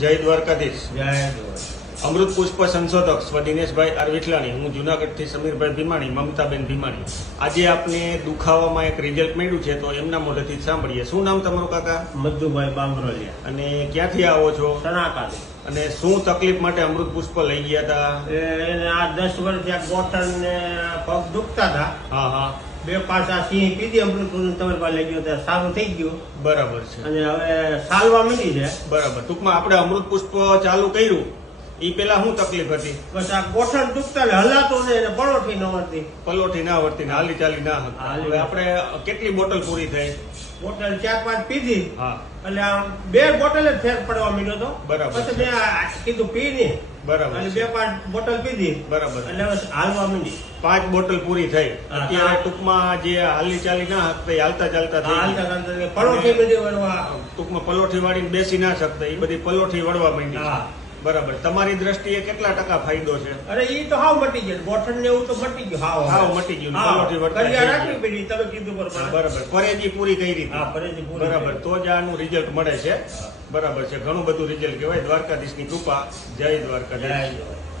જય દ્વારકાધીશ. જય દ્વારકા. અમૃત પુષ્પ સંશોધક સ્વ દિનેશભાઈ આર વિઠલાણી, હું જુનાગઢથી સમીરભાઈ ભીમાણી, મમતાબેન ભીમાણી. આજે આપને દુખાવામાં એક રિઝલ્ટ મળ્યું છે, તો એમના મોઢેથી સાંભળીએ. શું નામ તમારું કાકા? મધુભાઈ બામરોલિયા. અને ક્યાંથી આવો છો? સણાકાથી. અને શું તકલીફ માટે અમૃત પુષ્પ લઈ ગયા હતા? એને આ 10 વર્ષ આ ગોઠણ ને પગ દુખતા હતા. હા હા, બે પાછા સિંહ પીધી અમૃત તમારી પાસે લઈ ગયો ત્યારે સારું થઈ ગયું. બરાબર છે. અને હવે સાલવા મળી છે. બરાબર. ટૂંકમાં આપણે અમૃત પુષ્પ ચાલુ કર્યું એ પેલા શું તકલીફ હતી? બસ આ ગોઠણ દુખતા એટલે હલાતો ને એને પલોઠી ન મળતી. પલોઠી ના વર્તી ને હાલી ચાલી ના હતી. હાલી. હવે આપણે કેટલી બોટલ પૂરી થઈ? બોટલ 4-5 પીધી. હા, એટલે આમ 2 બોટલ જ ફેર પડવા માંડ્યો હતો. બરાબર. પછી મેં કીધું પી નહીં. બરાબર અને છે. 2-5 બોટલ પીધી. બરાબર. એટલે હવે હાલવા માંડી. 5 બોટલ પૂરી થઈ. હા. અત્યારે ટૂંકમાં જે હાલી ચાલી ના શકતા એ હાલતા ચાલતા થઈ હાલતા ગયું. ચાલતા પલોઠી બધી વળવા. ટૂંકમાં પલોઠી વાળીને બેસી ના શકતા એ બધી પલોઠી વળવા માંડી. હા. બરાબર. તમારી દ્રષ્ટિએ કેટલા ટકા ફાયદો છે? અરે ઈ તો હાવ મટી ગયું. ગોઠણ ને એવું તો મટી ગયું. હાવ મટી ગયું. હાવ. પલોઠી વળતા કડિયા થઈ રાખવી ગયું. પડી તમે કીધું પ્રમાણે. બરાબર. પરેજી પૂરી કરી હતી. હા, પરેજી પૂરી બરાબર. કરી. તો જ આનું રિઝલ્ટ મળે છે. બરાબર છે. ઘણું બધું રિઝલ્ટ કહેવાય. દ્વારકાધીશની કૃપા. જય દ્વારકાધીશ. જય દ્વારકા.